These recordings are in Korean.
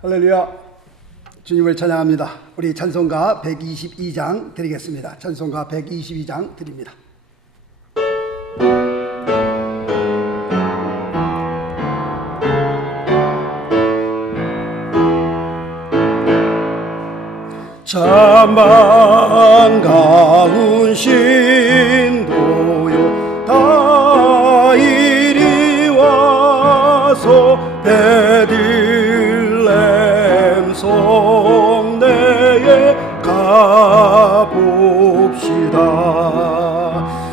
할렐루야. 주님을 찬양합니다. 우리 찬송가 122장 드리겠습니다. 찬송가 122장 드립니다. 참 반가운 신도요 다 이리 와서 베들레헴 성내에 가봅시다.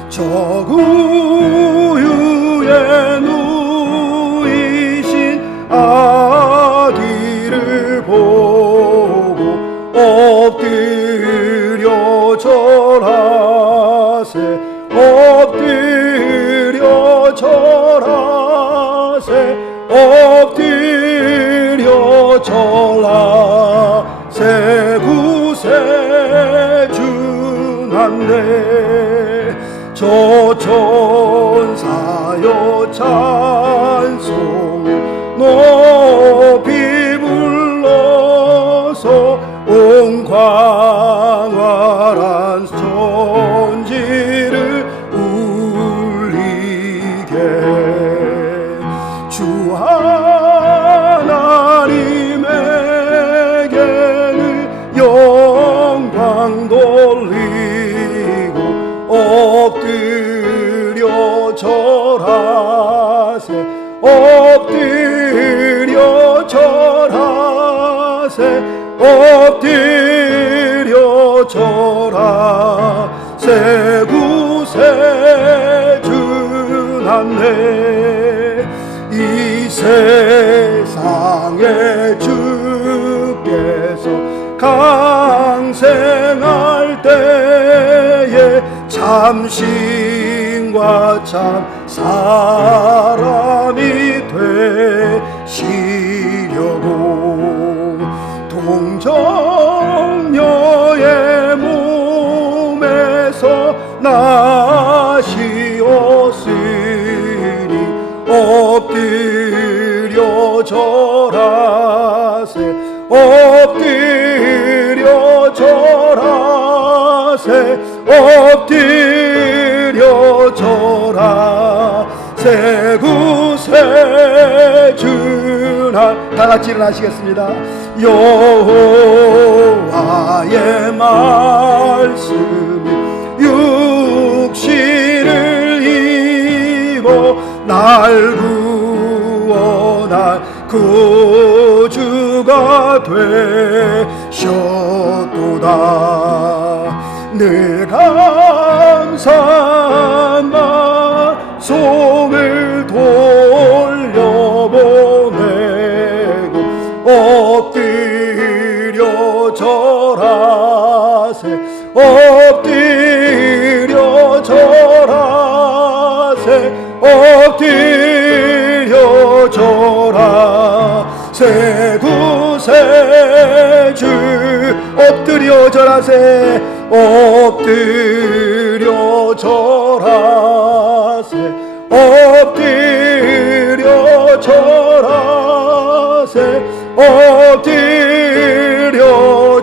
저 구유에 누이신 아기를 보고 엎드려 절하세, 엎드려 절하세, 엎드려 절하세. 구세주난네 저 천사여 찬송 높이 불러서 온 광활한 천지를 울리게 주 하나님에게는 영광 돌리고 엎드려 절하세, 엎드려 절하세, 엎드려 절하세. 구세주난네 이 세상에 주께서 강생할 때에 참신과 참 사람이 되시려고 동정녀의 몸에서 나시었으니 엎드려 절하세, 엎드려 절하세, 엎드려 절하세. 구세주나 다같이 일어나시겠습니다. 여호와의 말씀이 육신을 입어 날 구원할 구주가 되셨도다. 늘 감사한 마음을 돌려보내고 엎드려 절하세, 엎드려 절하세, 엎드려 절하세. 구세주 엎드려 절하세, 엎드려 절하세, 엎드려 절하세, 엎드려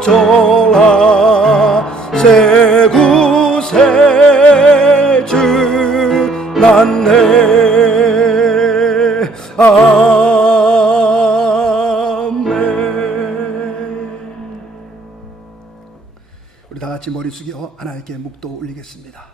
절하세. 구세주난네 아멘. 우리 다 같이 머리 숙여 하나님께 묵도 올리겠습니다.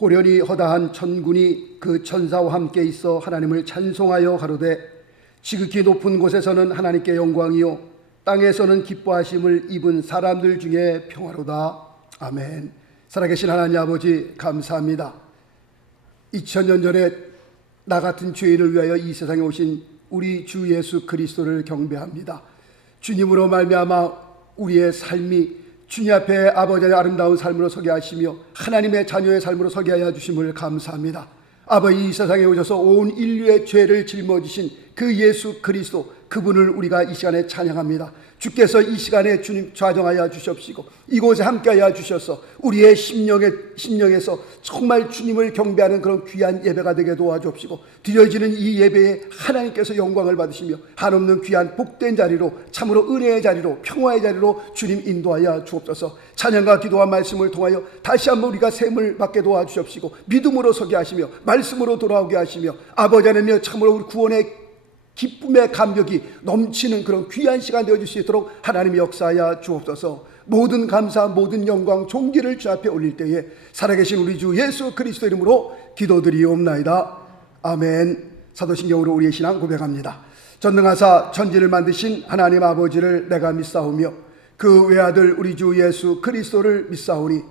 호련히 허다한 천군이 그 천사와 함께 있어 하나님을 찬송하여 가로되 지극히 높은 곳에서는 하나님께 영광이요 땅에서는 기뻐하심을 입은 사람들 중에 평화로다. 아멘. 살아계신 하나님 아버지 감사합니다. 2000년 전에 나 같은 죄인을 위하여 이 세상에 오신 우리 주 예수 그리스도를 경배합니다. 주님으로 말미암아 우리의 삶이 주님 앞에 아버지의 아름다운 삶으로 서게 하시며 하나님의 자녀의 삶으로 서게 하여 주심을 감사합니다. 아버지, 이 세상에 오셔서 온 인류의 죄를 짊어지신 그 예수 그리스도, 그분을 우리가 이 시간에 찬양합니다. 주께서 이 시간에 주님 좌정하여 주시옵시고 이곳에 함께하여 주셔서 우리의 심령에서 정말 주님을 경배하는 그런 귀한 예배가 되게 도와주옵시고 드려지는 이 예배에 하나님께서 영광을 받으시며 한없는 귀한 복된 자리로, 참으로 은혜의 자리로, 평화의 자리로 주님 인도하여 주옵소서. 찬양과 기도와 말씀을 통하여 다시 한번 우리가 셈을 받게 도와주시옵시고 믿음으로 서게 하시며 말씀으로 돌아오게 하시며 아버지 하나님, 참으로 우리 구원의 기쁨의 감격이 넘치는 그런 귀한 시간 되어줄 수 있도록 하나님이 역사하여 주옵소서. 모든 감사, 모든 영광, 존귀를 주 앞에 올릴 때에 살아계신 우리 주 예수 그리스도 이름으로 기도드리옵나이다. 아멘. 사도신경으로 우리의 신앙 고백합니다. 전능하사 천지를 만드신 하나님 아버지를 내가 믿사오며 그 외아들 우리 주 예수 그리스도를 믿사오니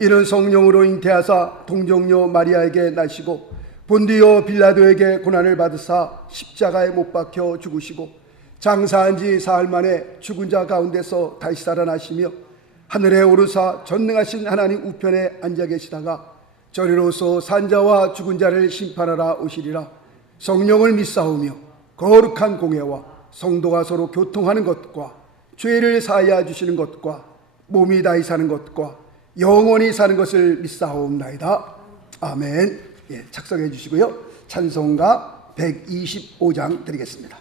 이는 성령으로 잉태하사 동정녀 마리아에게 나시고 본디오 빌라도에게 고난을 받으사 십자가에 못 박혀 죽으시고 장사한 지 사흘 만에 죽은 자 가운데서 다시 살아나시며 하늘에 오르사 전능하신 하나님 우편에 앉아 계시다가 저리로서 산자와 죽은 자를 심판하라 오시리라. 성령을 믿사오며 거룩한 공회와 성도가 서로 교통하는 것과 죄를 사하여 주시는 것과 몸이 다시 사는 것과 영원히 사는 것을 믿사옵나이다. 아멘. 예, 작성해 주시고요. 찬송가 125장 드리겠습니다.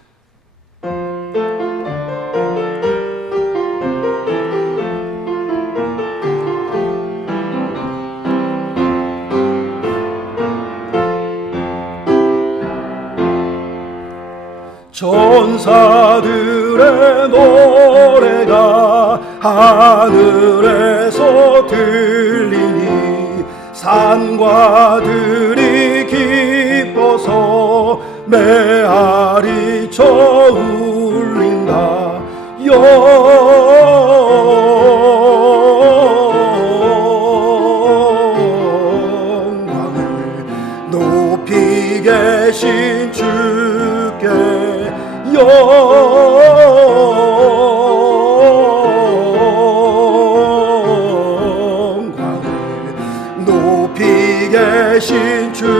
천사들의 노래가 하늘에서 들리니 산과 들이 기뻐서 메아리 쳐 울린다. 영광을 높이 계신 주께 영광을 높이 계신 주님께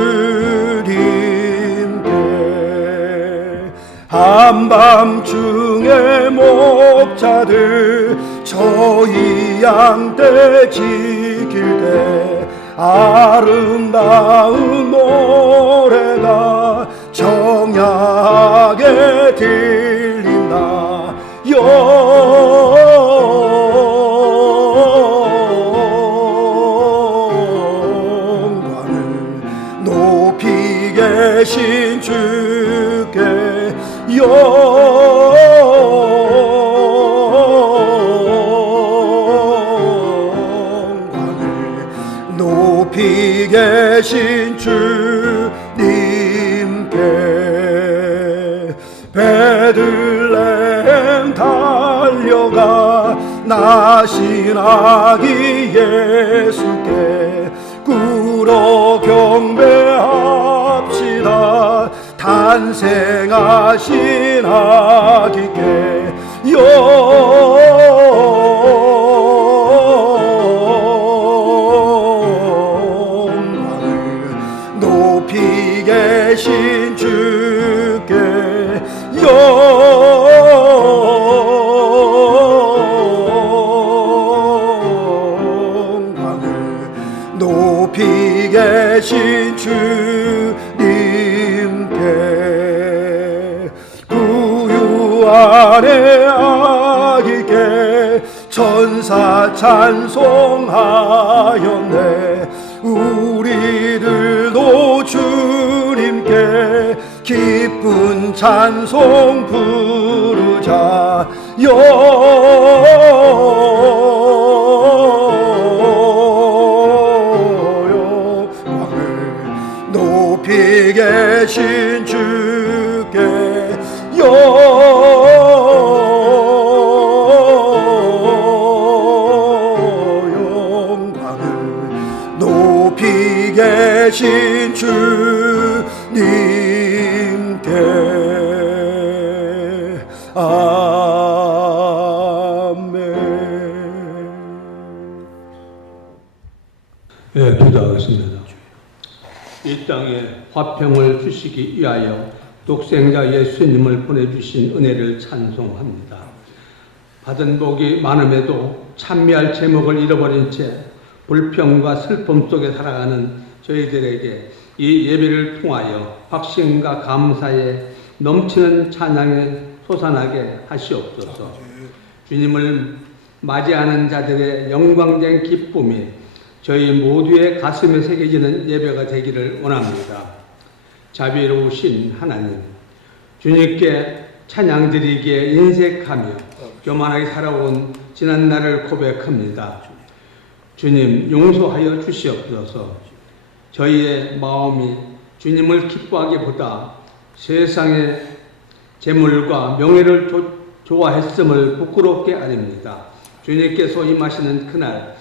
한밤중에 목자들 저희 양떼 지킬 때 아름다운 노래가 청하게 들린다. 영광을 높이 계신 주께 영광을 높이 계신 주님께 베들레헴 달려가 나신 아기 예수께 꿇어 경배합시다. 탄생하신 아기께 영광을 높이 계신 주께 영광을 높이 계신 주님께 구유 안에 아기께 천사 찬송하였네. 우리들도 주님께 기쁜 찬송 부르자. 영광을 높이 계신 주께 영광을 높이 계신 주님께 아멘. 네, 기도하겠습니다. 이 땅에 화평을 주시기 위하여 독생자 예수님을 보내주신 은혜를 찬송합니다. 받은 복이 많음에도 찬미할 제목을 잃어버린 채 불평과 슬픔 속에 살아가는 저희들에게 이 예배를 통하여 확신과 감사에 넘치는 찬양에 솟아나게 하시옵소서. 주님을 맞이하는 자들의 영광된 기쁨이 저희 모두의 가슴에 새겨지는 예배가 되기를 원합니다. 자비로우신 하나님, 주님께 찬양드리기에 인색하며 교만하게 살아온 지난 날을 고백합니다. 주님, 용서하여 주시옵소서. 저희의 마음이 주님을 기뻐하기보다 세상의 재물과 명예를 좋아했음을 부끄럽게 아닙니다. 주님께서 임하시는 그날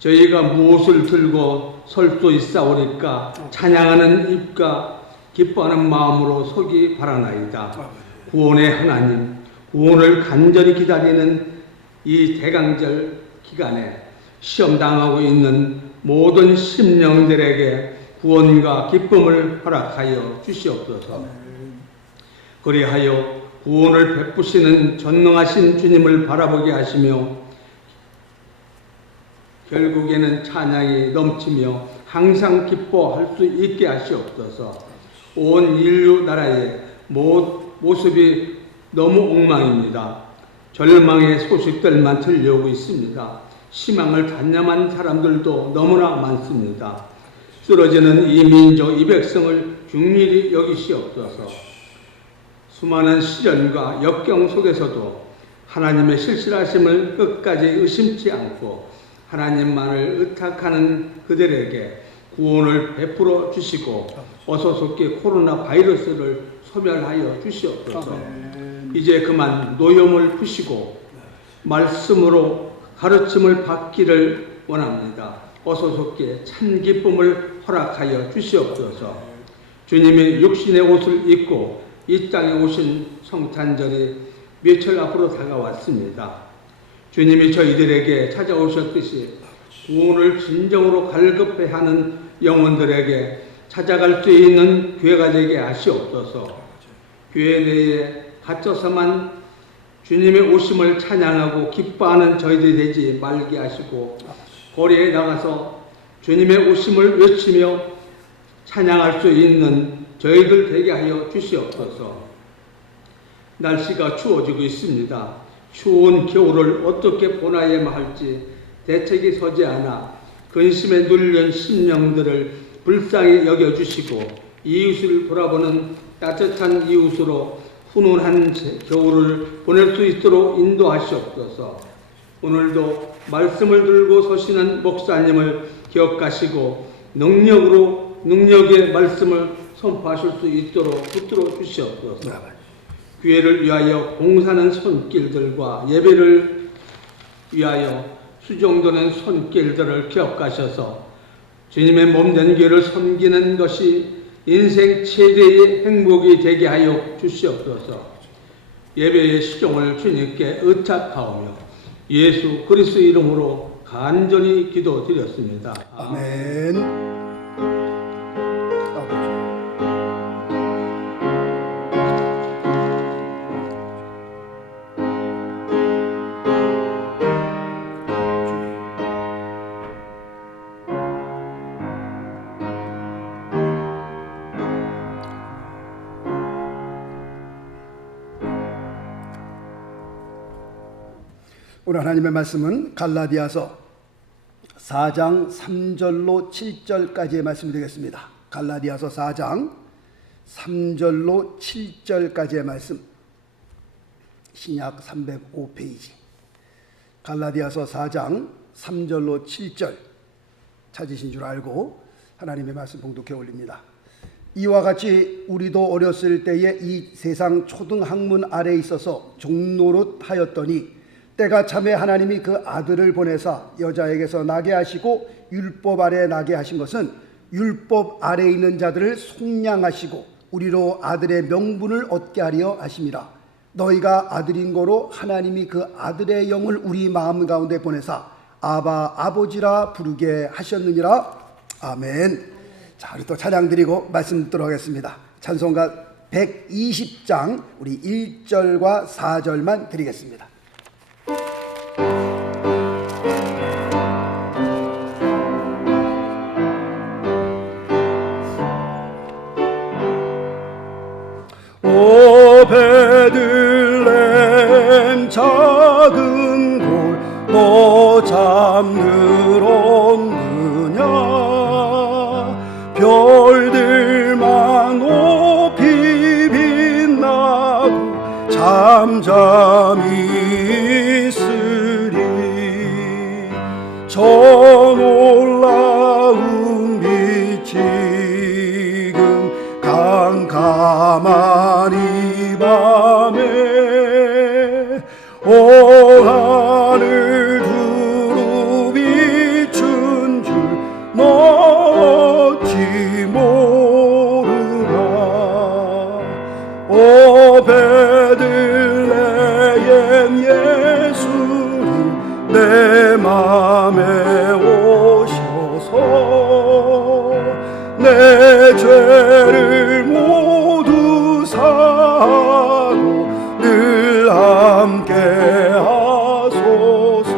저희가 무엇을 들고 설 수 있사오리까 찬양하는 입과 기뻐하는 마음으로 서기 바라나이다. 구원의 하나님, 구원을 간절히 기다리는 이 대강절 기간에 시험당하고 있는 모든 심령들에게 구원과 기쁨을 허락하여 주시옵소서. 그리하여 구원을 베푸시는 전능하신 주님을 바라보게 하시며 결국에는 찬양이 넘치며 항상 기뻐할 수 있게 하시옵소서. 온 인류 나라의 모습이 너무 엉망입니다. 절망의 소식들만 들려오고 있습니다. 희망을 단념한 사람들도 너무나 많습니다. 쓰러지는 이 민족, 이 백성을 중밀히 여기시옵소서. 수많은 시련과 역경 속에서도 하나님의 실실하심을 끝까지 의심치 않고 하나님만을 의탁하는 그들에게 구원을 베풀어 주시고 어서속히 코로나 바이러스를 소멸하여 주시옵소서. 이제 그만 노염을 푸시고 말씀으로 가르침을 받기를 원합니다. 어서속히 참 기쁨을 허락하여 주시옵소서. 주님이 육신의 옷을 입고 이 땅에 오신 성탄절이 며칠 앞으로 다가왔습니다. 주님이 저희들에게 찾아오셨듯이 구원을 진정으로 갈급해하는 영혼들에게 찾아갈 수 있는 교회가 되게 하시옵소서. 교회 내에 갇혀서만 주님의 오심을 찬양하고 기뻐하는 저희들이 되지 말게 하시고 거리에 나가서 주님의 오심을 외치며 찬양할 수 있는 저희들 되게 하여 주시옵소서. 날씨가 추워지고 있습니다. 추운 겨울을 어떻게 보내야만 할지 대책이 서지 않아 근심에 눌린 심령들을 불쌍히 여겨주시고 이웃을 돌아보는 따뜻한 이웃으로 훈훈한 겨울을 보낼 수 있도록 인도하시옵소서. 오늘도 말씀을 들고 서시는 목사님을 기억하시고 능력의 말씀을 선포하실 수 있도록 붙들어 주시옵소서. 교회를 위하여 봉사하는 손길들과 예배를 위하여 수종도는 손길들을 기억하셔서 주님의 몸된 교회를 섬기는 것이 인생 최대의 행복이 되게 하여 주시옵소서. 예배의 시종을 주님께 의탁하오며 예수 그리스도 이름으로 간절히 기도드렸습니다. 아멘. 오늘 하나님의 말씀은 갈라디아서 4장 3절로 7절까지의 말씀이 되겠습니다. 갈라디아서 4장 3절로 7절까지의 말씀, 신약 305페이지. 갈라디아서 4장 3절로 7절 찾으신 줄 알고 하나님의 말씀 봉독해 올립니다. 이와 같이 우리도 어렸을 때에 이 세상 초등학문 아래에 있어서 종노릇 하였더니 때가 참에 하나님이 그 아들을 보내사 여자에게서 나게 하시고 율법 아래 나게 하신 것은 율법 아래에 있는 자들을 속량하시고 우리로 아들의 명분을 얻게 하려 하심이라. 너희가 아들인 거로 하나님이 그 아들의 영을 우리 마음 가운데 보내사 아바 아버지라 부르게 하셨느니라. 아멘. 자, 우리 또 찬양 드리고 말씀 듣도록 하겠습니다. 찬송가 120장 우리 1절과 4절만 드리겠습니다. 오 베들레헴 작은 돌 너 잠들었느냐 별들만 높이 빛나고 잠잠히 있으리 저 놀라운 빛 지금 깜깜한 이 밤에 오 하늘 두루 비춘 줄 어찌 모르나 오 베들레헴 예수님 내 맘에 오셔서 내 죄를 모두 사하고 늘 함께 하소서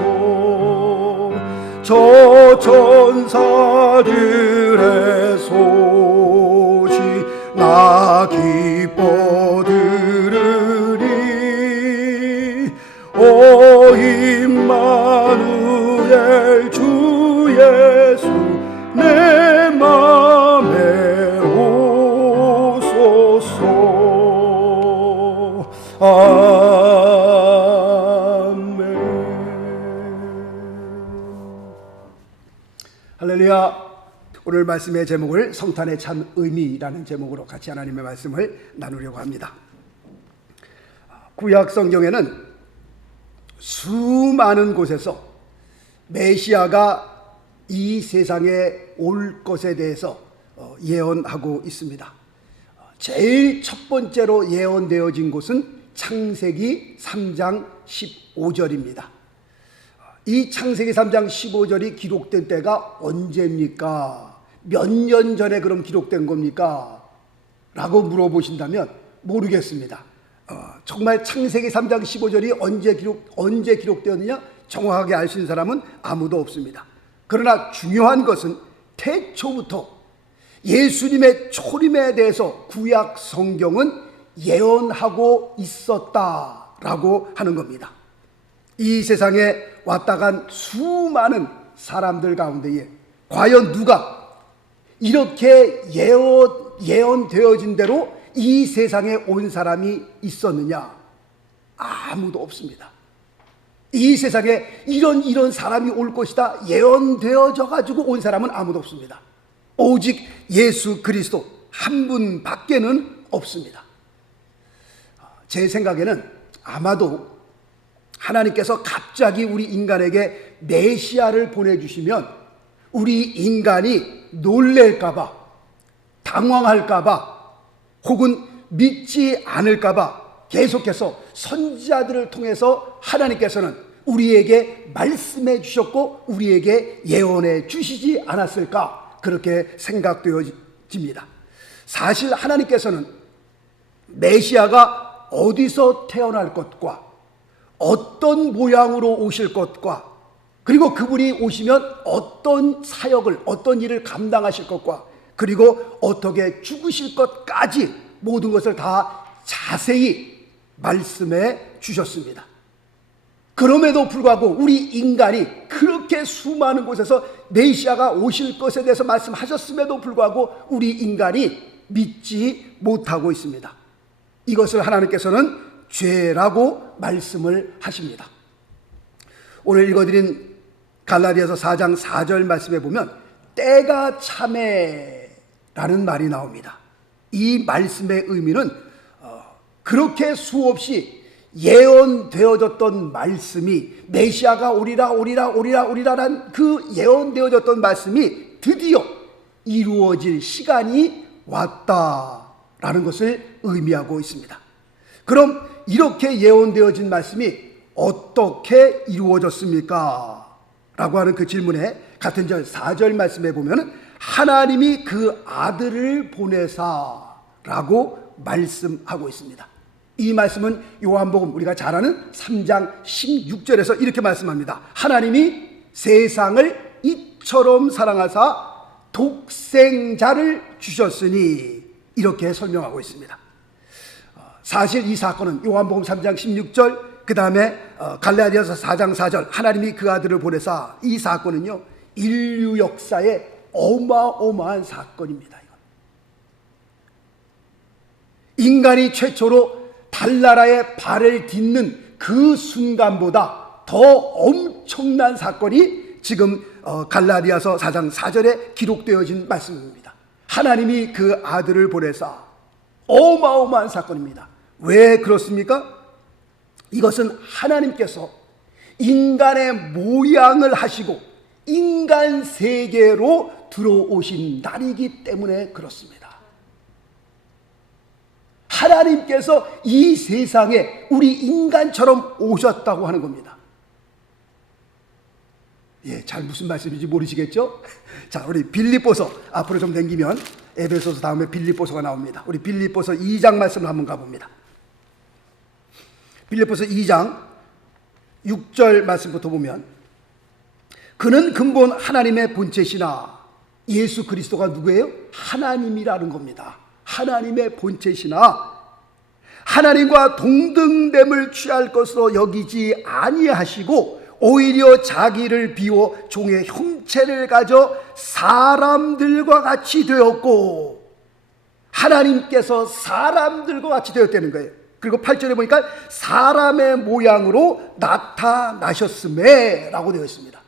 저 천사들의 소식 나 기뻐 들으리 오 임마누엘 주 예수 내 맘에 오소서 아멘. 할렐루야. 오늘 말씀의 제목을 성탄의 참 의미라는 제목으로 같이 하나님의 말씀을 나누려고 합니다. 구약 성경에는 수많은 곳에서 메시아가 이 세상에 올 것에 대해서 예언하고 있습니다. 제일 첫 번째로 예언되어진 곳은 창세기 3장 15절입니다. 이 창세기 3장 15절이 기록된 때가 언제입니까? 몇 년 전에 그럼 기록된 겁니까? 라고 물어보신다면 모르겠습니다. 정말 창세기 3장 15절이 언제 기록되었느냐 정확하게 알 수 있는 사람은 아무도 없습니다. 그러나 중요한 것은 태초부터 예수님의 초림에 대해서 구약 성경은 예언하고 있었다라고 하는 겁니다. 이 세상에 왔다 간 수많은 사람들 가운데에 과연 누가 이렇게 예언되어진 대로 이 세상에 온 사람이 있었느냐? 아무도 없습니다. 이 세상에 이런 사람이 올 것이다 예언되어져 가지고 온 사람은 아무도 없습니다. 오직 예수 그리스도 한 분밖에는 없습니다. 제 생각에는 아마도 하나님께서 갑자기 우리 인간에게 메시아를 보내주시면 우리 인간이 놀랄까봐, 당황할까봐, 혹은 믿지 않을까봐 계속해서 선지자들을 통해서 하나님께서는 우리에게 말씀해 주셨고 우리에게 예언해 주시지 않았을까, 그렇게 생각되어집니다. 사실 하나님께서는 메시아가 어디서 태어날 것과 어떤 모양으로 오실 것과 그리고 그분이 오시면 어떤 사역을, 어떤 일을 감당하실 것과 그리고 어떻게 죽으실 것까지 모든 것을 다 자세히 말씀해 주셨습니다. 그럼에도 불구하고 우리 인간이 그렇게 수많은 곳에서 메시아가 오실 것에 대해서 말씀하셨음에도 불구하고 우리 인간이 믿지 못하고 있습니다. 이것을 하나님께서는 죄라고 말씀을 하십니다. 오늘 읽어드린 갈라디아서 4장 4절 말씀에 보면 때가 참에라는 말이 나옵니다. 이 말씀의 의미는 그렇게 수없이 예언되어졌던 말씀이 메시아가 오리라란 그 예언되어졌던 말씀이 드디어 이루어질 시간이 왔다라는 것을 의미하고 있습니다. 그럼 이렇게 예언되어진 말씀이 어떻게 이루어졌습니까? 라고 하는 그 질문에 같은 절 4절 말씀에 보면 하나님이 그 아들을 보내사라고 말씀하고 있습니다. 이 말씀은 요한복음 우리가 잘 아는 3장 16절에서 이렇게 말씀합니다. 하나님이 세상을 이처럼 사랑하사 독생자를 주셨으니, 이렇게 설명하고 있습니다. 사실 이 사건은 요한복음 3장 16절, 그 다음에 갈라디아서 4장 4절 하나님이 그 아들을 보내사, 이 사건은요 인류 역사의 어마어마한 사건입니다. 인간이 최초로 달나라에 발을 딛는 그 순간보다 더 엄청난 사건이 지금 갈라디아서 4장 4절에 기록되어진 말씀입니다. 하나님이 그 아들을 보내사, 어마어마한 사건입니다. 왜 그렇습니까? 이것은 하나님께서 인간의 모양을 하시고 인간 세계로 들어오신 날이기 때문에 그렇습니다. 하나님께서 이 세상에 우리 인간처럼 오셨다고 하는 겁니다. 잘 무슨 말씀인지 모르시겠죠? 자, 우리 빌립보서 앞으로 좀 당기면 에베소서 다음에 빌립보서가 나옵니다. 우리 빌립보서 2장 말씀을 한번 가봅니다. 빌립보서 2장 6절 말씀부터 보면, 그는 근본 하나님의 본체시나, 예수 그리스도가 누구예요? 하나님이라는 겁니다. 하나님의 본체시나 하나님과 동등됨을 취할 것으로 여기지 아니하시고 오히려 자기를 비워 종의 형체를 가져 사람들과 같이 되었고, 하나님께서 사람들과 같이 되었다는 거예요. 그리고 8절에 보니까 사람의 모양으로 나타나셨음에 라고 되어 있습니다.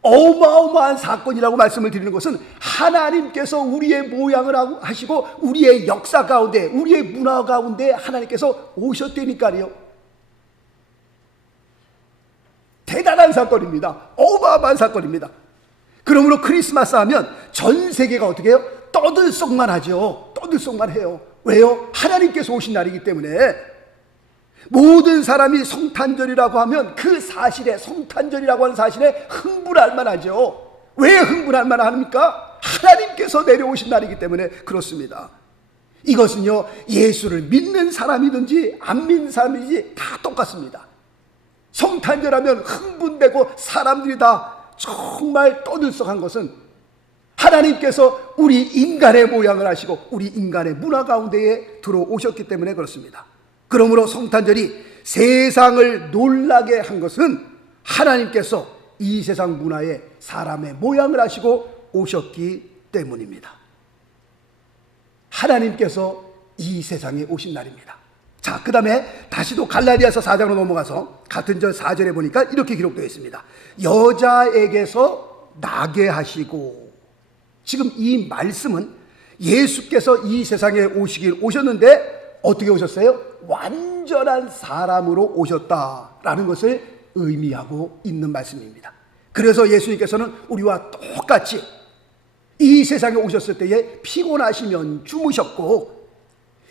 어마어마한 사건이라고 말씀을 드리는 것은 하나님께서 우리의 모양을 하시고 우리의 역사 가운데, 우리의 문화 가운데 하나님께서 오셨다니까요. 대단한 사건입니다. 어마어마한 사건입니다. 그러므로 크리스마스 하면 전 세계가 어떻게 해요? 떠들썩만 하죠. 떠들썩만 해요. 왜요? 하나님께서 오신 날이기 때문에. 모든 사람이 성탄절이라고 하면 그 사실에, 성탄절이라고 하는 사실에 흥분할 만하죠. 왜 흥분할 만합니까? 하나님께서 내려오신 날이기 때문에 그렇습니다. 이것은요, 예수를 믿는 사람이든지 안 믿는 사람이든지 다 똑같습니다. 성탄절 하면 흥분되고 사람들이 다 정말 떠들썩한 것은 하나님께서 우리 인간의 모양을 하시고 우리 인간의 문화 가운데에 들어오셨기 때문에 그렇습니다. 그러므로 성탄절이 세상을 놀라게 한 것은 하나님께서 이 세상 문화에 사람의 모양을 하시고 오셨기 때문입니다. 하나님께서 이 세상에 오신 날입니다. 자, 그 다음에 다시 또 갈라디아서 4장으로 넘어가서 같은 절 4절에 보니까 이렇게 기록되어 있습니다. 여자에게서 나게 하시고, 지금 이 말씀은 예수께서 이 세상에 오셨는데 어떻게 오셨어요? 완전한 사람으로 오셨다라는 것을 의미하고 있는 말씀입니다. 그래서 예수님께서는 우리와 똑같이 이 세상에 오셨을 때에 피곤하시면 주무셨고,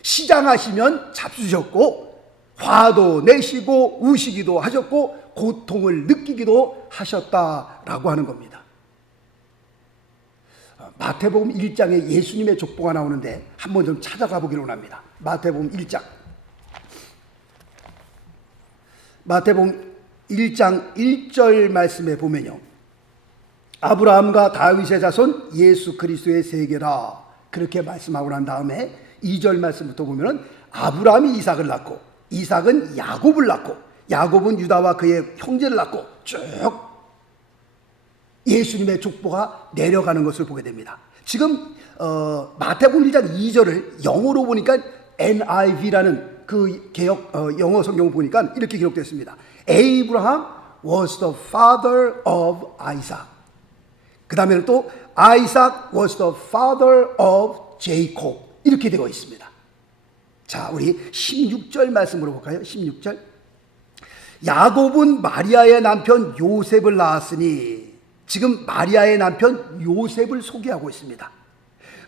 시장하시면 잡수셨고, 화도 내시고 우시기도 하셨고 고통을 느끼기도 하셨다라고 하는 겁니다. 마태복음 1장에 예수님의 족보가 나오는데 한번 좀 찾아가 보기로 합니다. 마태복음 1장. 마태복음 1장 1절 말씀에 보면요, 아브라함과 다윗의 자손 예수 그리스도의 세계라, 그렇게 말씀하고 난 다음에 2절 말씀부터 보면은 아브라함이 이삭을 낳고, 이삭은 야곱을 낳고, 야곱은 유다와 그의 형제를 낳고, 쭉 예수님의 족보가 내려가는 것을 보게 됩니다. 지금 마태복음 1장 2절을 영어로 보니까 NIV라는 그 개역 영어 성경을 보니까 이렇게 기록되었습니다. Abraham was the father of Isaac. 그 다음에는 또 Isaac was the father of Jacob, 이렇게 되어 있습니다. 자, 우리 16절 말씀으로 볼까요? 16절. 야곱은 마리아의 남편 요셉을 낳았으니, 지금 마리아의 남편 요셉을 소개하고 있습니다.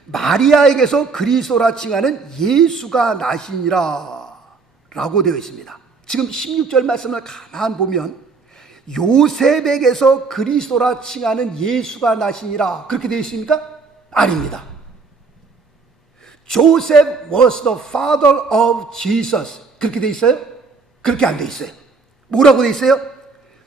마리아에게서 그리스도라 칭하는 예수가 나시니라 라고 되어 있습니다. 지금 16절 말씀을 가만 보면 요셉에게서 그리스도라 칭하는 예수가 나시니라 그렇게 되어 있습니까? 아닙니다. Joseph was the father of Jesus 그렇게 되어 있어요? 그렇게 안 되어 있어요. 뭐라고 되어 있어요?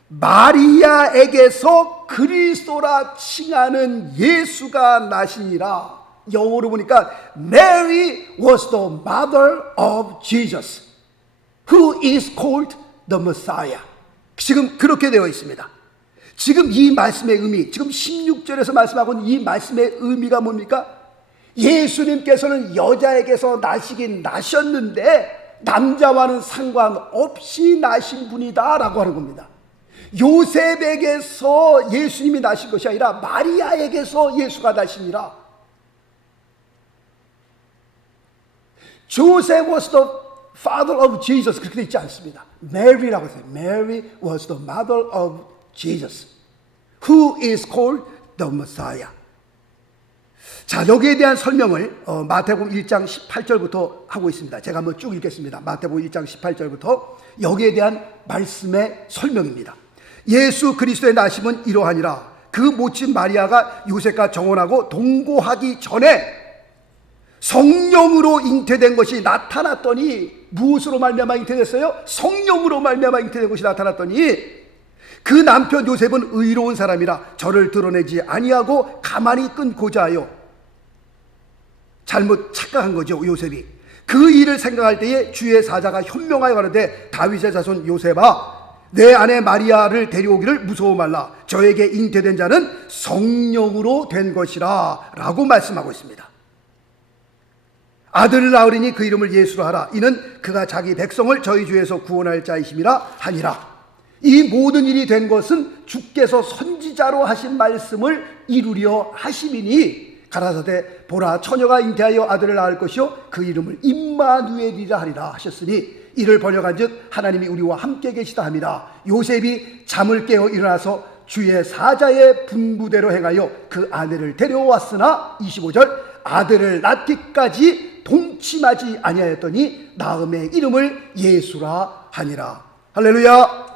마리아에게서 그리스도라 칭하는 예수가 나시니라. 영어로 보니까 Mary was the mother of Jesus who is called the Messiah. 지금 그렇게 되어 있습니다. 지금 이 말씀의 의미, 지금 16절에서 말씀하고 있는 이 말씀의 의미가 뭡니까? 예수님께서는 여자에게서 나시긴 나셨는데 남자와는 상관없이 나신 분이다 라고 하는 겁니다. 요셉에게서 예수님이 나신 것이 아니라 마리아에게서 예수가 나시니라. Joseph was the father of Jesus 그렇게 되어 있지 않습니다. Mary라고 했어요. Mary was the mother of Jesus who is called the Messiah. 자, 여기에 대한 설명을 마태복음 1장 18절부터 하고 있습니다. 제가 한번 쭉 읽겠습니다. 마태복음 1장 18절부터 여기에 대한 말씀의 설명입니다. 예수 그리스도의 나심은 이러하니라. 그 모친 마리아가 요셉과 정혼하고 동거하기 전에 성령으로 잉태된 것이 나타났더니 무엇으로 말미암아 잉태됐어요? 성령으로 말미암아 잉태된 것이 나타났더니 그 남편 요셉은 의로운 사람이라 저를 드러내지 아니하고 가만히 끊고자 하여 잘못 착각한 거죠. 요셉이 그 일을 생각할 때에 주의 사자가 현명하여 가로되 다윗의 자손 요셉아 내 아내 마리아를 데려오기를 무서워 말라. 저에게 잉태된 자는 성령으로 된 것이라 라고 말씀하고 있습니다. 아들을 낳으리니 그 이름을 예수로 하라. 이는 그가 자기 백성을 저희 주에서 구원할 자이심이라 하니라. 이 모든 일이 된 것은 주께서 선지자로 하신 말씀을 이루려 하심이니 가라사대 보라 처녀가 잉태하여 아들을 낳을 것이요 그 이름을 임마누엘이라 하리라 하셨으니 이를 번역한즉 하나님이 우리와 함께 계시다 함이라. 요셉이 잠을 깨어 일어나서 주의 사자의 분부대로 행하여 그 아내를 데려왔으나 25절 아들을 낳기까지 동침하지 아니하였더니 낳음의 이름을 예수라 하니라. 할렐루야.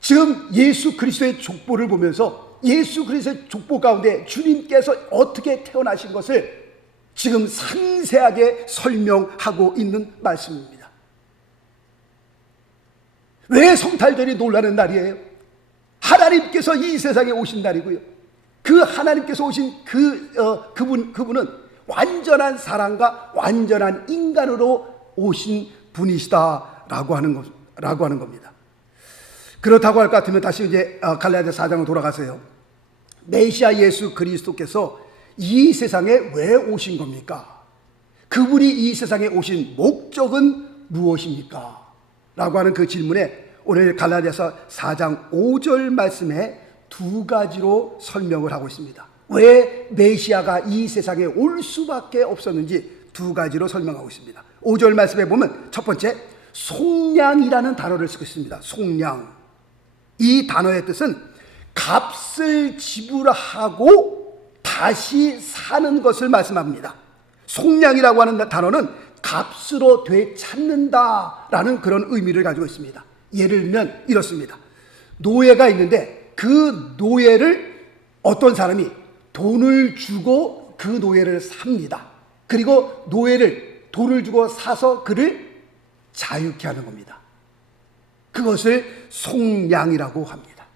지금 예수 그리스도의 족보를 보면서 예수 그리스도의 족보 가운데 주님께서 어떻게 태어나신 것을 지금 상세하게 설명하고 있는 말씀입니다. 왜 성탄절이 놀라는 날이에요? 하나님께서 이 세상에 오신 날이고요. 그 하나님께서 오신 그분은 완전한 사랑과 완전한 인간으로 오신 분이시다라고 하는 겁니다. 그렇다고 할 것 같으면 다시 이제 갈라디아 4장으로 돌아가세요. 메시아 예수 그리스도께서 이 세상에 왜 오신 겁니까? 그분이 이 세상에 오신 목적은 무엇입니까? 라고 하는 그 질문에 오늘 갈라디아서 4장 5절 말씀에 두 가지로 설명을 하고 있습니다. 왜 메시아가 이 세상에 올 수밖에 없었는지 두 가지로 설명하고 있습니다. 5절 말씀에 보면 첫 번째 속량이라는 단어를 쓰고 있습니다. 속량. 이 단어의 뜻은 값을 지불하고 다시 사는 것을 말씀합니다. 속량이라고 하는 단어는 값으로 되찾는다라는 그런 의미를 가지고 있습니다. 예를 들면 이렇습니다. 노예가 있는데 그 노예를 어떤 사람이 돈을 주고 그 노예를 삽니다. 그리고 노예를 돈을 주고 사서 그를 자유케 하는 겁니다. 그것을 속량이라고 합니다.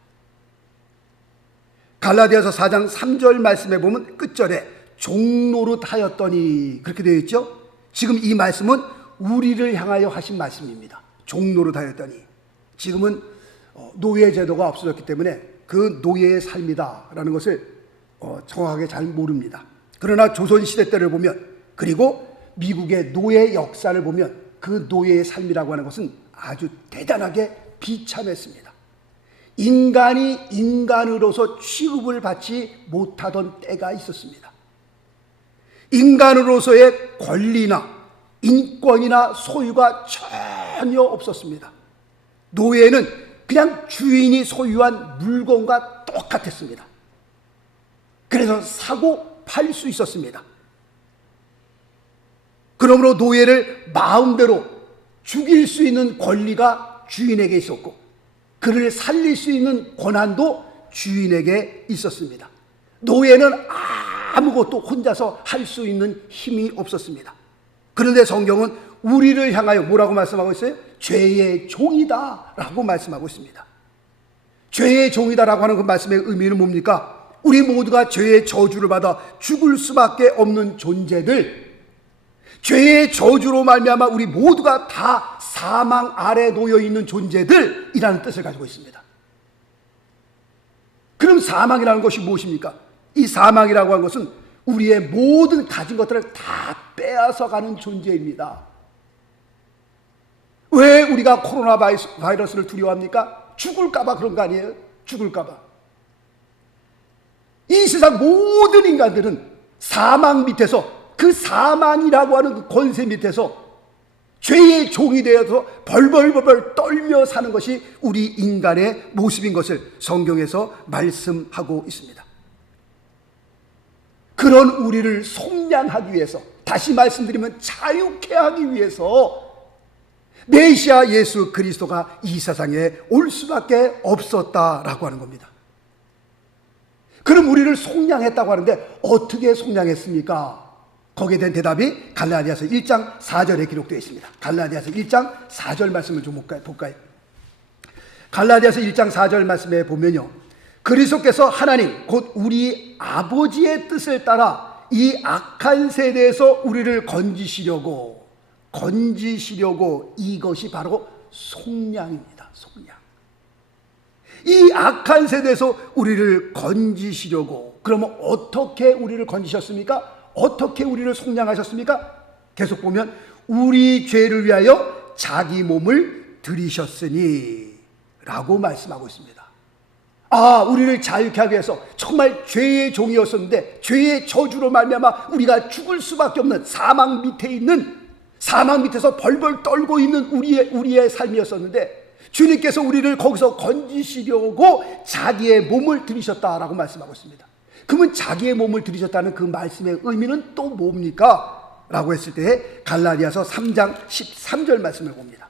갈라디아서 4장 3절 말씀에 보면 끝절에 종노릇하였더니 그렇게 되어 있죠. 지금 이 말씀은 우리를 향하여 하신 말씀입니다. 종노릇하였더니 지금은 노예 제도가 없어졌기 때문에 그 노예의 삶이다라는 것을 정확하게 잘 모릅니다. 그러나 조선시대 때를 보면 그리고 미국의 노예 역사를 보면 그 노예의 삶이라고 하는 것은 아주 대단하게 비참했습니다. 인간이 인간으로서 취급을 받지 못하던 때가 있었습니다. 인간으로서의 권리나 인권이나 소유가 전혀 없었습니다. 노예는 그냥 주인이 소유한 물건과 똑같았습니다. 그래서 사고 팔 수 있었습니다. 그러므로 노예를 마음대로 죽일 수 있는 권리가 주인에게 있었고 그를 살릴 수 있는 권한도 주인에게 있었습니다. 노예는 아무것도 혼자서 할 수 있는 힘이 없었습니다. 그런데 성경은 우리를 향하여 뭐라고 말씀하고 있어요? 죄의 종이다 라고 말씀하고 있습니다. 죄의 종이다라고 하는 그 말씀의 의미는 뭡니까? 우리 모두가 죄의 저주를 받아 죽을 수밖에 없는 존재들, 죄의 저주로 말미암아 우리 모두가 다 사망 아래 놓여 있는 존재들이라는 뜻을 가지고 있습니다. 그럼 사망이라는 것이 무엇입니까? 이 사망이라고 하는 것은 우리의 모든 가진 것들을 다 빼앗아가는 존재입니다. 왜 우리가 코로나 바이러스를 두려워합니까? 죽을까봐 그런 거 아니에요? 죽을까봐. 이 세상 모든 인간들은 사망 밑에서, 그 사망이라고 하는 그 권세 밑에서 죄의 종이 되어서 벌벌벌 떨며 사는 것이 우리 인간의 모습인 것을 성경에서 말씀하고 있습니다. 그런 우리를 속량하기 위해서, 다시 말씀드리면 자유케 하기 위해서 메시아 예수 그리스도가 이 세상에 올 수밖에 없었다라고 하는 겁니다. 그럼 우리를 속량했다고 하는데 어떻게 속량했습니까? 거기에 대한 대답이 갈라디아서 1장 4절에 기록되어 있습니다. 갈라디아서 1장 4절 말씀을 좀 볼까요? 갈라디아서 1장 4절 말씀에 보면요, 그리스도께서 하나님 곧 우리 아버지의 뜻을 따라 이 악한 세대에서 우리를 건지시려고, 이것이 바로 속량입니다. 속량. 이 악한 세대에서 우리를 건지시려고. 그러면 어떻게 우리를 건지셨습니까? 어떻게 우리를 속량하셨습니까? 계속 보면 우리 죄를 위하여 자기 몸을 들이셨으니 라고 말씀하고 있습니다. 우리를 자유케 하기 위해서 정말 죄의 종이었었는데 죄의 저주로 말미암아 우리가 죽을 수밖에 없는 사망 밑에 있는, 사망 밑에서 벌벌 떨고 있는 우리의 삶이었었는데 주님께서 우리를 거기서 건지시려고 자기의 몸을 들이셨다라고 말씀하고 있습니다. 그러면 자기의 몸을 들이셨다는 그 말씀의 의미는 또 뭡니까? 라고 했을 때 갈라디아서 3장 13절 말씀을 봅니다.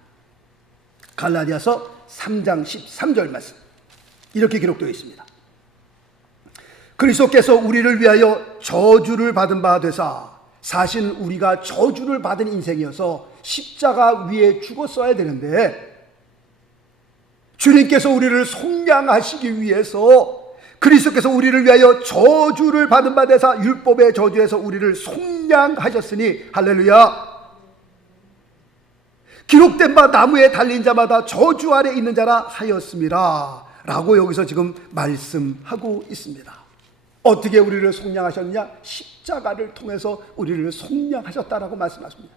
갈라디아서 3장 13절 말씀 이렇게 기록되어 있습니다. 그리스도께서 우리를 위하여 저주를 받은 바 되사, 사실 우리가 저주를 받은 인생이어서 십자가 위에 죽었어야 되는데 주님께서 우리를 속량하시기 위해서 그리스도께서 우리를 위하여 저주를 받은 바 되사 율법의 저주에서 우리를 속량하셨으니, 할렐루야, 기록된 바 나무에 달린 자마다 저주 아래 있는 자라 하였습니다 라고 여기서 지금 말씀하고 있습니다. 어떻게 우리를 속량하셨느냐? 십자가를 통해서 우리를 속량하셨다라고 말씀하십니다.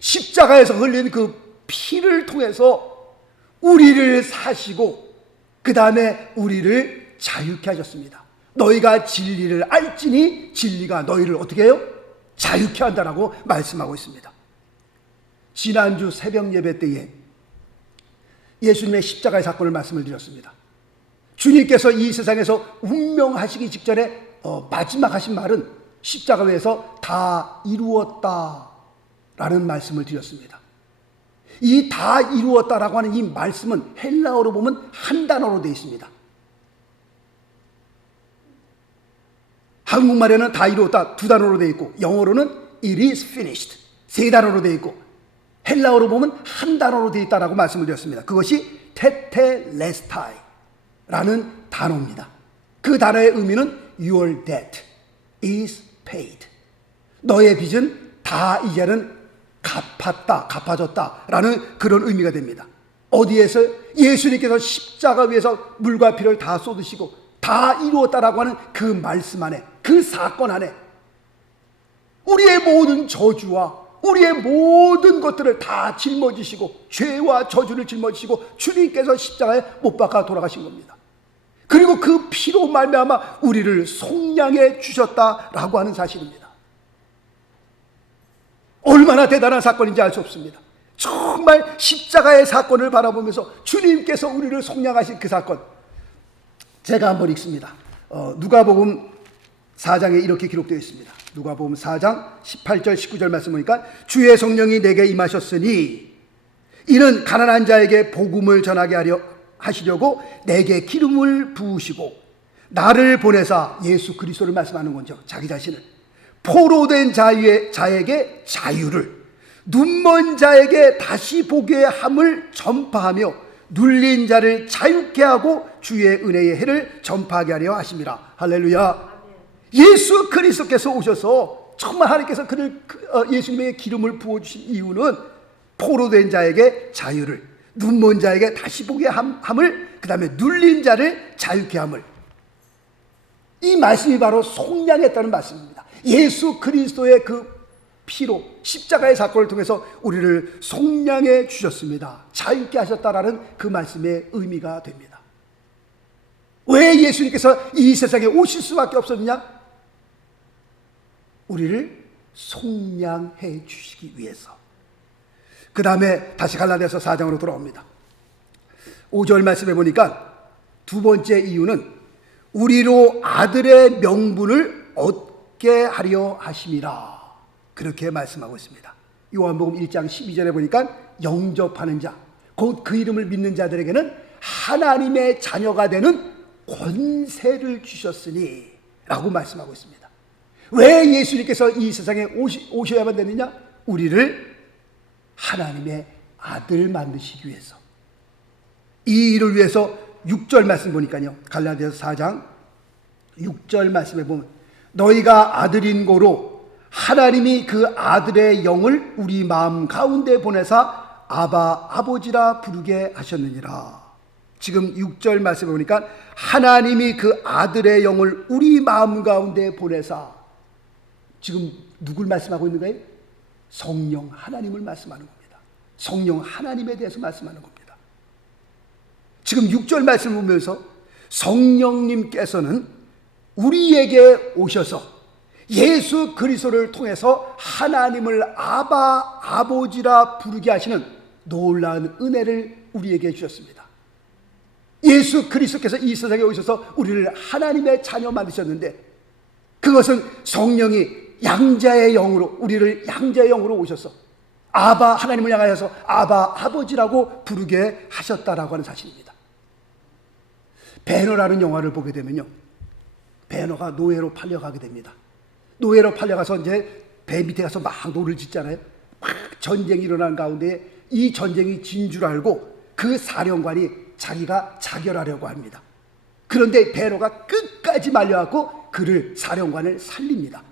십자가에서 흘린 그 피를 통해서 우리를 사시고 그 다음에 우리를 자유케 하셨습니다. 너희가 진리를 알지니 진리가 너희를 어떻게 해요? 자유케 한다라고 말씀하고 있습니다. 지난주 새벽 예배 때에 예수님의 십자가의 사건을 말씀을 드렸습니다. 주님께서 이 세상에서 운명하시기 직전에 마지막 하신 말은 십자가 위에서 다 이루었다라는 말씀을 드렸습니다. 이 다 이루었다라고 하는 이 말씀은 헬라어로 보면 한 단어로 되어 있습니다. 한국말에는 다 이루었다 두 단어로 되어 있고, 영어로는 it is finished 세 단어로 되어 있고, 헬라어로 보면 한 단어로 되어 있다라고 말씀을 드렸습니다. 그것이 테텔레스타이 라는 단어입니다. 그 단어의 의미는 your debt is paid. 너의 빚은 다 이제는 갚아졌다 라는 그런 의미가 됩니다. 어디에서? 예수님께서 십자가 위에서 물과 피를 다 쏟으시고 다 이루었다라고 하는 그 말씀 안에, 그 사건 안에 우리의 모든 저주와 우리의 모든 것들을 다 짊어지시고 죄와 저주를 짊어지시고 주님께서 십자가에 못 박아 돌아가신 겁니다. 그리고 그 피로 말미암아 우리를 속량해 주셨다라고 하는 사실입니다. 얼마나 대단한 사건인지 알 수 없습니다. 정말 십자가의 사건을 바라보면서 주님께서 우리를 속량하신 그 사건, 제가 한번 읽습니다. 누가복음 4장에 이렇게 기록되어 있습니다. 누가복음 4장 18절 19절 말씀 보니까 주의 성령이 내게 임하셨으니 이는 가난한 자에게 복음을 전하게 하려 하시려고 내게 기름을 부으시고 나를 보내사, 예수 그리스도를 말씀하는 거죠. 자기 자신을 포로된 자에게 자유를, 눈먼 자에게 다시 보게 함을 전파하며 눌린 자를 자유케 하고 주의 은혜의 해를 전파하게 하려 하심이라. 할렐루야. 예수 그리스도께서 오셔서 정말 하나님께서 예수님의 기름을 부어주신 이유는 포로된 자에게 자유를, 눈먼 자에게 다시 보게 함을, 그 다음에 눌린 자를 자유케 함을. 이 말씀이 바로 속량했다는 말씀입니다. 예수 그리스도의 그 피로, 십자가의 사건을 통해서 우리를 속량해 주셨습니다. 자유케 하셨다라는 그 말씀의 의미가 됩니다. 왜 예수님께서 이 세상에 오실 수밖에 없었느냐? 우리를 속량해 주시기 위해서. 그 다음에 다시 갈라디아서 4장으로 돌아옵니다. 5절 말씀해 보니까 두 번째 이유는 우리로 아들의 명분을 얻게 하려 하심이라, 그렇게 말씀하고 있습니다. 요한복음 1장 12절에 보니까 영접하는 자, 곧 그 이름을 믿는 자들에게는 하나님의 자녀가 되는 권세를 주셨으니 라고 말씀하고 있습니다. 왜 예수님께서 이 세상에 오셔야만 되느냐? 우리를 하나님의 아들 만드시기 위해서. 이 일을 위해서 6절 말씀 보니까요, 갈라디아서 4장 6절 말씀에 보면 너희가 아들인 고로 하나님이 그 아들의 영을 우리 마음 가운데 보내사 아바 아버지라 부르게 하셨느니라. 지금 6절 말씀에 보니까 하나님이 그 아들의 영을 우리 마음 가운데 보내사, 지금 누굴 말씀하고 있는 거예요? 성령 하나님을 말씀하는 겁니다. 성령 하나님에 대해서 말씀하는 겁니다. 지금 6절 말씀을 보면서 성령님께서는 우리에게 오셔서 예수 그리스도를 통해서 하나님을 아바 아버지라 부르게 하시는 놀라운 은혜를 우리에게 주셨습니다. 예수 그리스도께서 이 세상에 오셔서 우리를 하나님의 자녀 만드셨는데, 그것은 성령이 양자의 영으로, 우리를 양자의 영으로 오셔서 아바, 하나님을 향하여서 아바 아버지라고 부르게 하셨다라고 하는 사실입니다. 배너라는 영화를 보게 되면요, 배너가 노예로 팔려가게 됩니다. 노예로 팔려가서 이제 배 밑에 가서 막 노를 짓잖아요. 막 전쟁이 일어난 가운데 이 전쟁이 진 줄 알고 그 사령관이 자기가 자결하려고 합니다. 그런데 배너가 끝까지 말려갖고 그를, 사령관을 살립니다.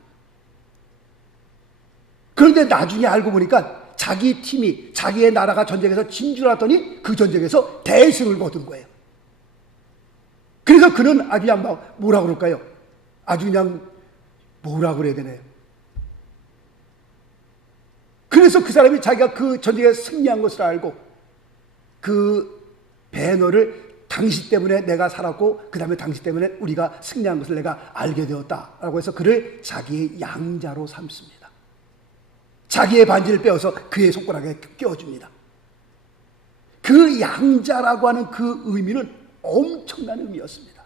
그런데 나중에 알고 보니까 자기 팀이, 자기의 나라가 전쟁에서 진 줄 알았더니 그 전쟁에서 대승을 거둔 거예요. 그래서 그는 아주 그냥 막 뭐라 그럴까요? 아주 그냥 뭐라 그래야 되나요? 그래서 그 사람이 자기가 그 전쟁에 승리한 것을 알고 그 배너를 당신 때문에 내가 살았고 그 다음에 당신 때문에 우리가 승리한 것을 내가 알게 되었다라고 해서 그를 자기의 양자로 삼습니다. 자기의 반지를 빼어서 그의 손가락에 끼워줍니다. 그 양자라고 하는 그 의미는 엄청난 의미였습니다.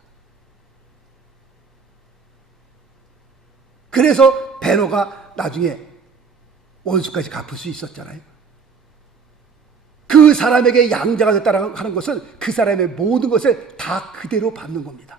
그래서 베노가 나중에 원수까지 갚을 수 있었잖아요. 그 사람에게 양자가 됐다라고 하는 것은 그 사람의 모든 것을 다 그대로 받는 겁니다.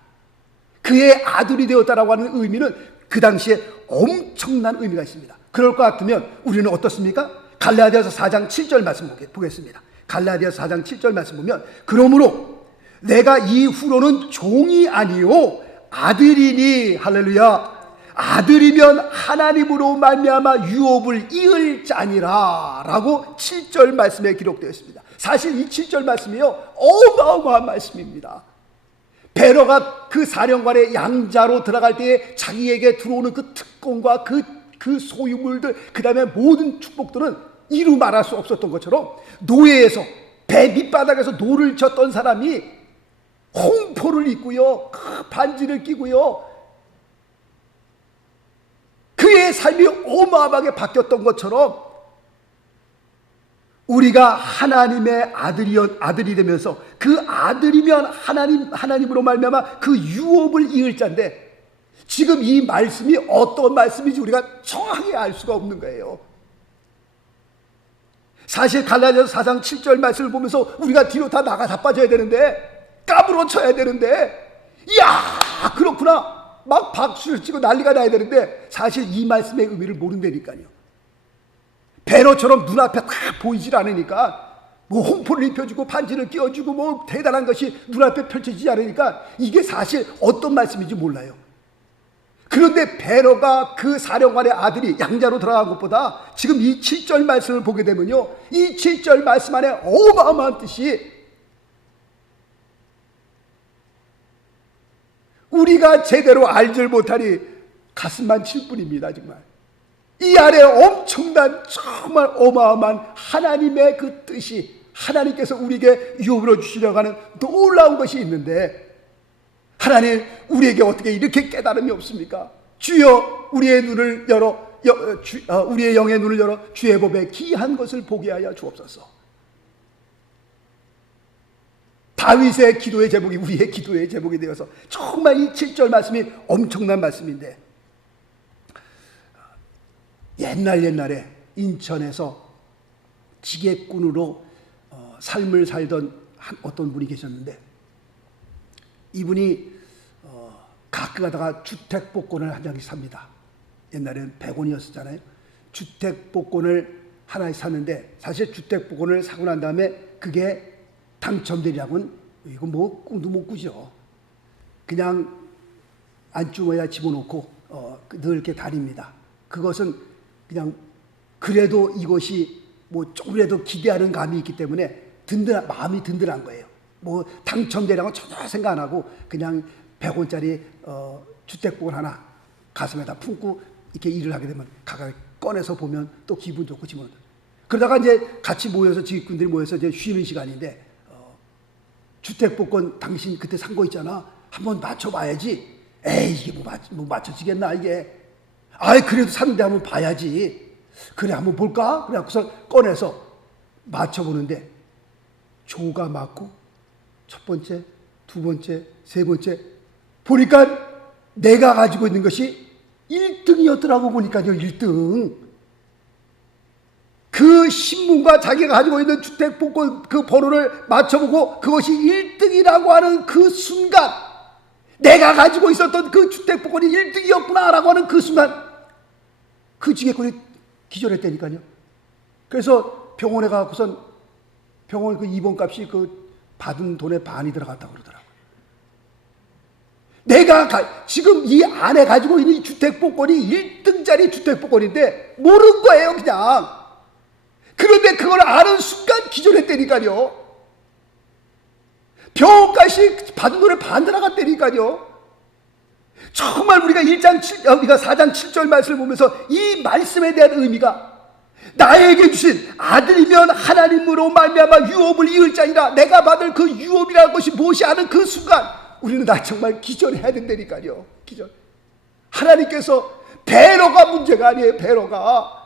그의 아들이 되었다라고 하는 의미는 그 당시에 엄청난 의미가 있습니다. 그럴 것 같으면 우리는 어떻습니까? 갈라디아서 4장 7절 말씀 보겠습니다. 갈라디아서 4장 7절 말씀 보면 그러므로 내가 이후로는 종이 아니요 아들이니, 할렐루야, 아들이면 하나님으로 말미암아 유업을 이을 자니라 라고 7절 말씀에 기록되어 있습니다. 사실 이 7절 말씀이요 어마어마한 말씀입니다. 베로가 그 사령관의 양자로 들어갈 때에 자기에게 들어오는 그 특권과 그 소유물들, 그 다음에 모든 축복들은 이루 말할 수 없었던 것처럼 노예에서, 배 밑바닥에서 노를 쳤던 사람이 홍포를 입고요, 그 반지를 끼고요, 그의 삶이 어마어마하게 바뀌었던 것처럼 우리가 하나님의 아들이 되면서 그 아들이면 하나님으로 말미암아 그 유업을 이을 자인데, 지금 이 말씀이 어떤 말씀인지 우리가 정확히 알 수가 없는 거예요. 사실 갈라디아서 4장 7절 말씀을 보면서 우리가 뒤로 다 나가 자빠져야 되는데, 까불어 쳐야 되는데, 이야 그렇구나 막 박수를 치고 난리가 나야 되는데 사실 이 말씀의 의미를 모른다니까요. 배로처럼 눈앞에 다 보이질 않으니까, 뭐 홍포를 입혀주고 반지를 끼워주고 뭐 대단한 것이 눈앞에 펼쳐지지 않으니까 이게 사실 어떤 말씀인지 몰라요. 그런데 베로가 그 사령관의 아들이 양자로 들어간 것보다 지금 이 7절 말씀을 보게 되면요, 이 7절 말씀 안에 어마어마한 뜻이, 우리가 제대로 알질 못하니 가슴만 칠 뿐입니다. 정말 이 안에 엄청난 정말 어마어마한 하나님의 그 뜻이, 하나님께서 우리에게 유업으로 주시려고 하는 놀라운 것이 있는데, 하나님 우리에게 어떻게 이렇게 깨달음이 없습니까? 주여 우리의 눈을 열어, 우리의 영의 눈을 열어 주의 법에 기이한 것을 보게 하여 주옵소서. 다윗의 기도의 제목이 우리의 기도의 제목이 되어서 정말 이 7절 말씀이 엄청난 말씀인데, 옛날에 인천에서 지게꾼으로 삶을 살던 어떤 분이 계셨는데, 이분이 가끔 가다가 주택복권을 한 장씩 삽니다. 옛날에는 100원이었잖아요. 주택복권을 하나씩 샀는데, 사실 주택복권을 사고 난 다음에 그게 당첨되려고는 이거 뭐 꿈도 못 꾸죠. 그냥 안주머니에 집어넣고 늘 이렇게 다닙니다. 그것은 그냥 그래도 이것이 뭐 조금이라도 기대하는 감이 있기 때문에 마음이 든든한 거예요. 뭐 당첨되라고 전혀 생각 안 하고 그냥 100원짜리 주택복권 하나 가슴에다 품고 이렇게 일을 하게 되면 가까이 꺼내서 보면 또 기분 좋고 집어넣는다. 그러다가 이제 같이 모여서 지휘꾼들이 모여서 이제 쉬는 시간인데, 주택복권 당신 그때 산 거 있잖아, 한번 맞춰봐야지. 에이 이게 뭐 맞춰지겠나 이게. 아이 그래도 샀는데 한번 봐야지. 그래 한번 볼까? 그래갖고서 꺼내서 맞춰보는데 조가 맞고 첫 번째, 두 번째, 세 번째 보니까 내가 가지고 있는 것이 1등이었더라고. 보니까요 1등. 그 신문과 자기가 가지고 있는 주택복권 그 번호를 맞춰보고 그것이 1등이라고 하는 그 순간, 내가 가지고 있었던 그 주택복권이 1등이었구나 라고 하는 그 순간 그 지게꾼이 기절했다니까요. 그래서 병원에 가고선 병원 그 입원값이 그 받은 돈의 반이 들어갔다고 그러더라고요. 내가 지금 이 안에 가지고 있는 이 주택복권이 1등짜리 주택복권인데 모르는 거예요 그냥. 그런데 그걸 아는 순간 기절했다니까요. 병원값이 받은 돈의 반 들어갔다니까요. 정말 우리가 4장 7절 말씀을 보면서 이 말씀에 대한 의미가, 나에게 주신 아들이면 하나님으로 말미암아 유업을 이을 자니라, 내가 받을 그 유업이라는 것이 무엇이 아는 그 순간 우리는 나 정말 기절해야 된다니까요. 기절. 하나님께서 베로가 문제가 아니에요. 베로가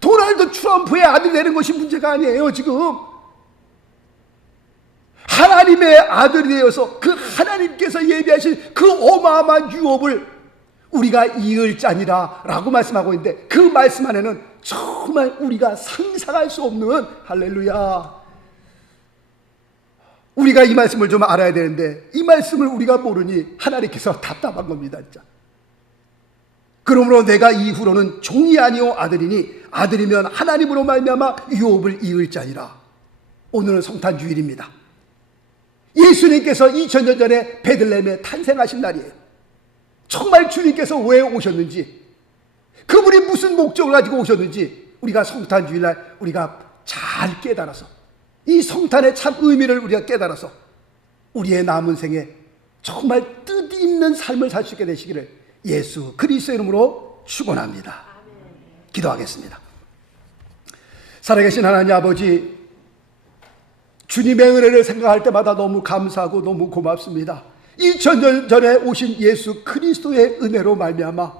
도널드 트럼프의 아들이 되는 것이 문제가 아니에요. 지금 하나님의 아들이 되어서 그 하나님께서 예비하신 그 어마어마한 유업을 우리가 이을 자니라 라고 말씀하고 있는데, 그 말씀 안에는 정말 우리가 상상할 수 없는, 할렐루야, 우리가 이 말씀을 좀 알아야 되는데 이 말씀을 우리가 모르니 하나님께서 답답한 겁니다. 진짜. 그러므로 내가 이후로는 종이 아니요 아들이니 아들이면 하나님으로 말미암아 유업을 이을 자니라. 오늘은 성탄주일입니다. 예수님께서 2000년 전에 베들레헴에 탄생하신 날이에요. 정말 주님께서 왜 오셨는지, 그분이 무슨 목적을 가지고 오셨는지 우리가 성탄주일날 우리가 잘 깨달아서, 이 성탄의 참 의미를 우리가 깨달아서 우리의 남은 생에 정말 뜻있는 삶을 살 수 있게 되시기를 예수 그리스도의 이름으로 축원합니다. 기도하겠습니다. 살아계신 하나님 아버지, 주님의 은혜를 생각할 때마다 너무 감사하고 너무 고맙습니다. 2000년 전에 오신 예수 그리스도의 은혜로 말미암아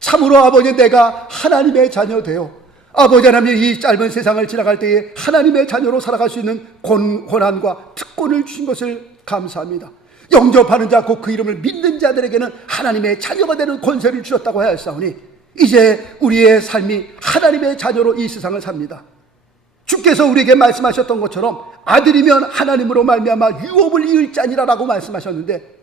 참으로 아버지 내가 하나님의 자녀 되어 아버지 하나님 이 짧은 세상을 지나갈 때에 하나님의 자녀로 살아갈 수 있는 권한과 특권을 주신 것을 감사합니다. 영접하는 자 곧 그 이름을 믿는 자들에게는 하나님의 자녀가 되는 권세를 주셨다고 하였사오니 이제 우리의 삶이 하나님의 자녀로 이 세상을 삽니다. 주께서 우리에게 말씀하셨던 것처럼 아들이면 하나님으로 말미암아 유업을 이을 자니라라고 말씀하셨는데,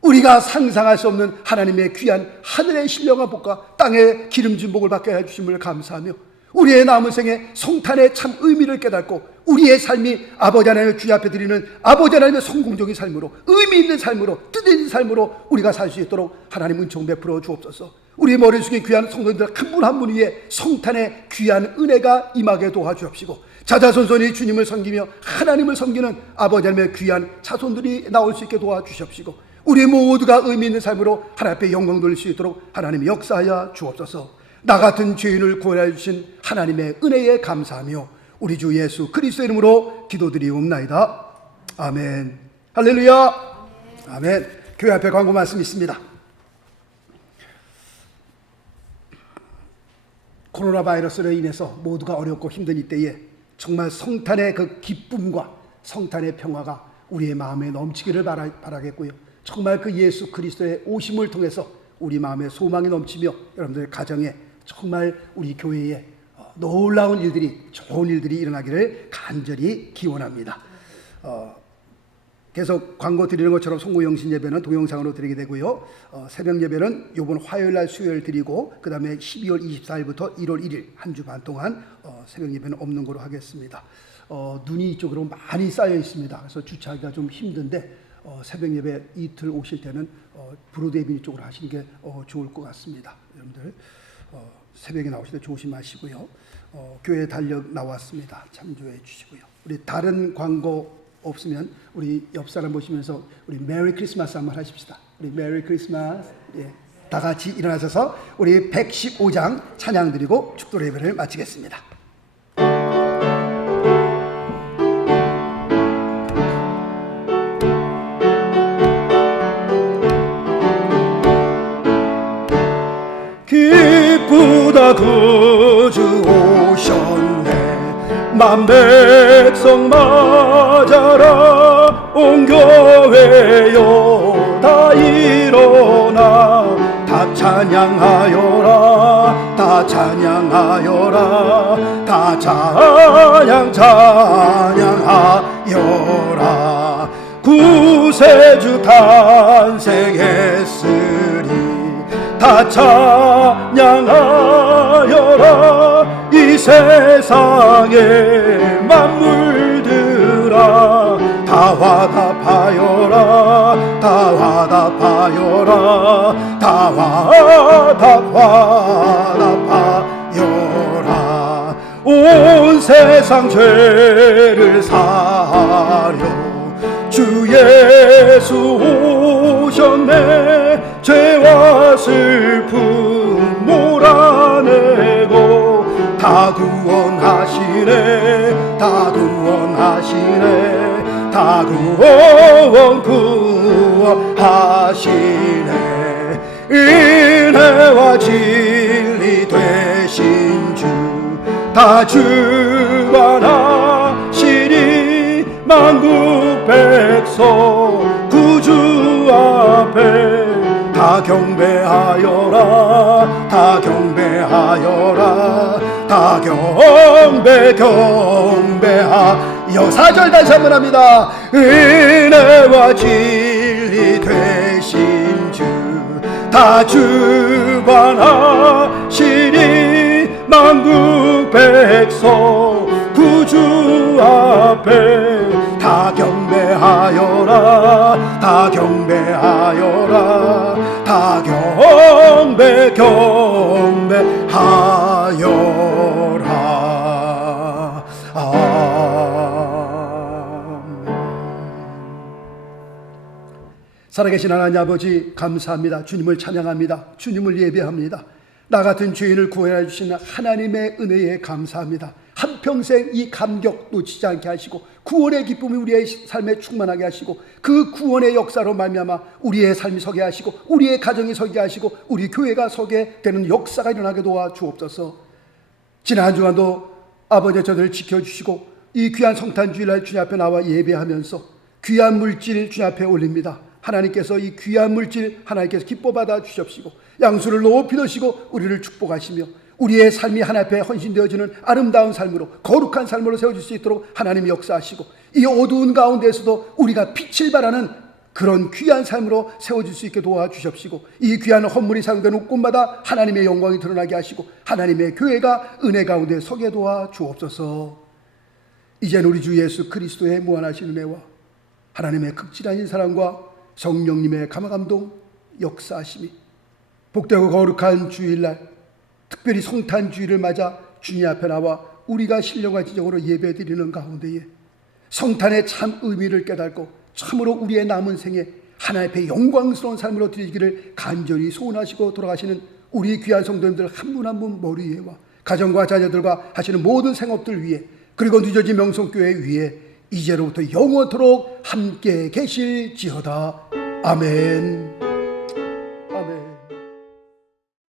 우리가 상상할 수 없는 하나님의 귀한 하늘의 신령한 복과 땅의 기름진 복을 받게 해주심을 감사하며, 우리의 남은 생에 성탄의 참 의미를 깨닫고 우리의 삶이 아버지 하나님의 주님 앞에 드리는 아버지 하나님의 성공적인 삶으로, 의미 있는 삶으로, 뜻있는 삶으로 우리가 살 수 있도록 하나님 은총 베풀어 주옵소서. 우리 머리 숙인 귀한 성도님들 한 분 한 분 위에 성탄의 귀한 은혜가 임하게 도와주옵시고, 자자손손이 주님을 섬기며 하나님을 섬기는 아버지 하나님의 귀한 자손들이 나올 수 있게 도와주시옵시고, 우리 모두가 의미 있는 삶으로 하나님 앞에 영광 돌릴 수 있도록 하나님 역사하여 주옵소서. 나 같은 죄인을 구원해 주신 하나님의 은혜에 감사하며 우리 주 예수 그리스도의 이름으로 기도드리옵나이다. 아멘. 할렐루야. 아멘. 교회 앞에 광고 말씀 있습니다. 코로나 바이러스로 인해서 모두가 어렵고 힘든 이때에 정말 성탄의 그 기쁨과 성탄의 평화가 우리의 마음에 넘치기를 바라겠고요. 정말 그 예수 그리스도의 오심을 통해서 우리 마음에 소망이 넘치며 여러분들 가정에 정말 우리 교회에 놀라운 일들이, 좋은 일들이 일어나기를 간절히 기원합니다. 계속 광고 드리는 것처럼 송구영신 예배는 동영상으로 드리게 되고요. 새벽 예배는 이번 화요일날 수요일 드리고, 그 다음에 12월 24일부터 1월 1일 한 주 반 동안 새벽 예배는 없는 거로 하겠습니다. 눈이 이쪽으로 많이 쌓여 있습니다. 그래서 주차하기가 좀 힘든데 새벽 예배 이틀 오실 때는 브로드에비뉴 쪽으로 하시는 게 좋을 것 같습니다. 여러분들 새벽에 나오실 때 조심하시고요. 교회 달력 나왔습니다. 참조해 주시고요. 우리 다른 광고 없으면 우리 옆 사람 보시면서 우리 메리 크리스마스 한번 하십시다. 우리 메리 크리스마스. 예. 다 같이 일어나셔서 우리 115장 찬양 드리고 축도 예배를 마치겠습니다. 기쁘다 구주 오셨네. 만 백성 맞아라. 온 교회여 다 일어나. 다 찬양하여라. 다 찬양하여라. 다 찬양하여라. 구세주 탄생했으리. 다 찬양하여라. 이 세상의 만물들아 다 화답하여라. 다 화답하여라. 다 화답하여라. 온 세상 죄를 사하려 주 예수 오셨네. 죄와 슬픔 몰아내고 다 구원하시네. 다 구원하시네. 다 구원하시네. 은혜와 진리 되신 주 다 주관하시니. 만국 백성 구주 앞에 다 경배하여라. 다 경배하여라. 다 경배하여. 4절 다시 한번 합니다. 은혜와 진리 되신 주 다 주관하시니. 만국 백성 구주 앞에 다 경배하여라. 다 경배하여라. 다 경배하여라. 아멘. 살아계신 하나님 아버지 감사합니다. 주님을 찬양합니다. 주님을 예배합니다. 나 같은 죄인을 구원해 주시는 하나님의 은혜에 감사합니다. 한평생 이 감격 놓치지 않게 하시고 구원의 기쁨이 우리의 삶에 충만하게 하시고 그 구원의 역사로 말미암아 우리의 삶이 서게 하시고 우리의 가정이 서게 하시고 우리 교회가 서게 되는 역사가 일어나게 도와주옵소서. 지난 한 주간도 아버지 저들을 지켜주시고 이 귀한 성탄 주일날 주님 앞에 나와 예배하면서 귀한 물질 주님 앞에 올립니다. 하나님께서 이 귀한 물질 하나님께서 기뻐 받아 주십시고 양수를 높이 드시고 우리를 축복하시며 우리의 삶이 하나님 앞에 헌신되어지는 아름다운 삶으로 거룩한 삶으로 세워질 수 있도록 하나님이 역사하시고 이 어두운 가운데에서도 우리가 빛을 발하는 그런 귀한 삶으로 세워질 수 있게 도와주십시고 이 귀한 헌물이 사용되는 곳마다 하나님의 영광이 드러나게 하시고 하나님의 교회가 은혜 가운데 서게 도와주옵소서. 이제는 우리 주 예수 그리스도의 무한하신 은혜와 하나님의 극진하신 사랑과 성령님의 감화감동 역사하심이 복되고 거룩한 주일날 특별히 성탄주의를 맞아 주님 앞에 나와 우리가 신령한 지정으로 예배드리는 가운데에 성탄의 참 의미를 깨닫고 참으로 우리의 남은 생에 하나님 앞에 영광스러운 삶으로 드리기를 간절히 소원하시고 돌아가시는 우리 귀한 성도님들 한 분 한 분 머리 위에와 가정과 자녀들과 하시는 모든 생업들 위에 그리고 늦어진 명성교회 위에 이제로부터 영원토록 함께 계실지어다. 아멘.